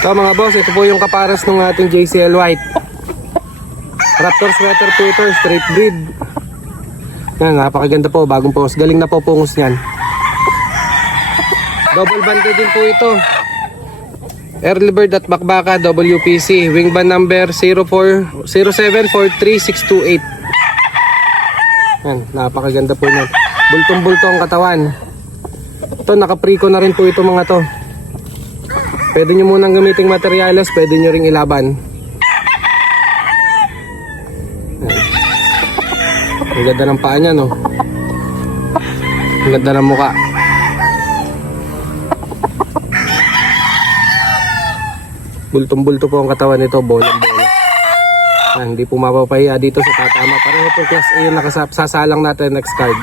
So mga boss, ito po yung kapares ng ating JCL White Raptor Sweater Tutor, straight breed. Yan, napakaganda po, bagong pungos. Galing na po pungos yan. Double banded din po ito. Early bird at bakbaka, WPC. Wing band number 070736228. Yan, napakaganda po yan. Bultong-bulto ang katawan. Ito, nakapriko na rin po ito mga to. Pwede nyo munang gamiting materyales, pwede nyo ring ilaban. Ang ganda ng paa niya, no? Ang ganda ng muka. Bultong-bulto po ang katawan nito, bolang-bola. Hindi po mapapahiya dito sa tatama. Pareho po class A yung nakasasalang natin next card.